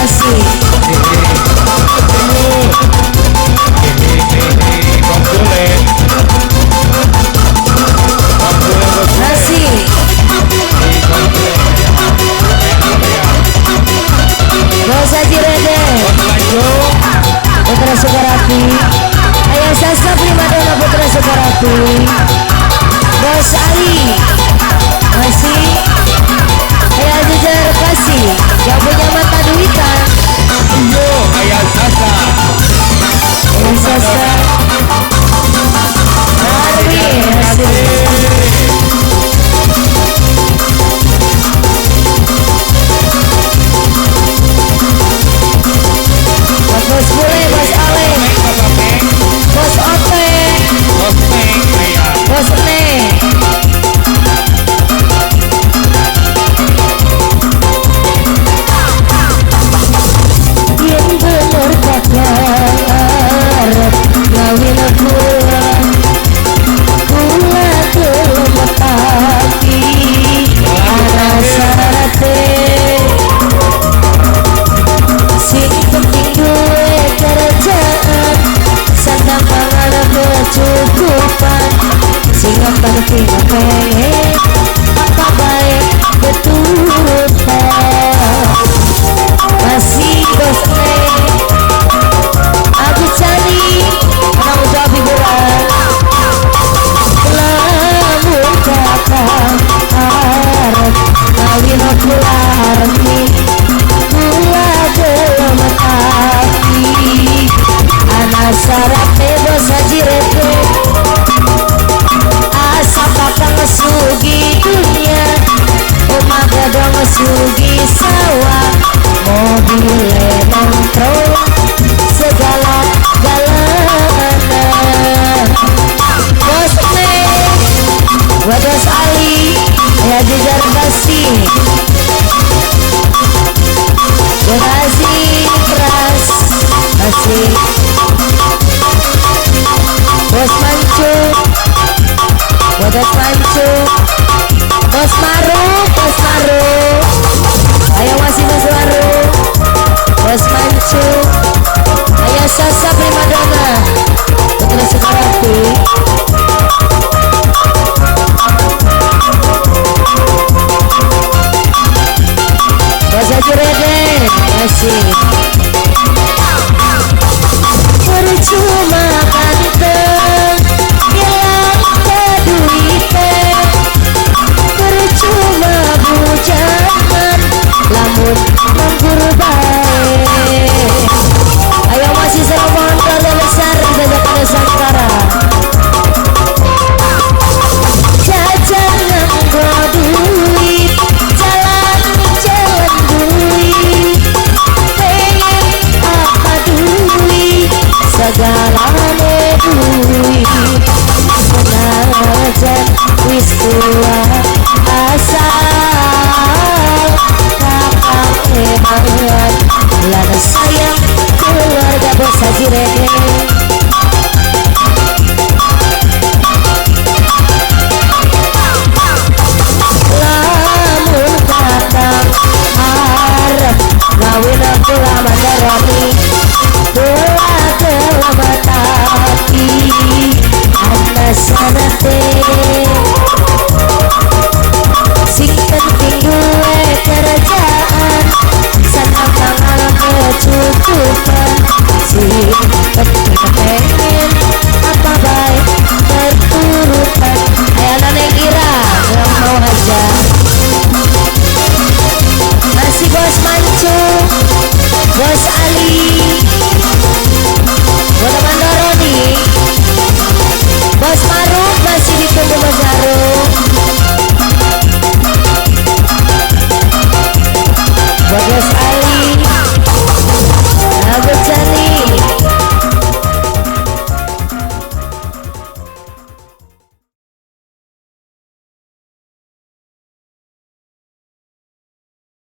Masih Bos Haji Rede Putra Sukarapi, Ayah Sasa Primadona Putra Sukarapi, Bos Ali masih Ayah Jejar Kasih yang punya mata duitan. Yo Ayah Sasa, Ayah Sasa Arwin masih Bos Bule, Bos Ale, Bos Ote, Bos Ne, yang bener kakar ngawin kula gelem hati ana sarate sing penting duwe kerjaan sandang pangan kecukupan sing penting pengen apa baik keturutan. Masih Bos Ne Agus Cani Penanggung jawab hiburan lamun kakak harap kawin kula harmi kula gelem hati ana sarate Bos Haji Rede asa kakang sugi dunia omah gadang sugi sawah mobil nongkrong segala galana. Bos Ne Bos Ali ya Jejar Kasih Bekasi Pras masih Bos Mancu Bos Mancu Bos Maru ayo masih Bos Maru Bos Mancu Ayah Sasa Primadona Putra Sukarapi, Bos Haji Rede masih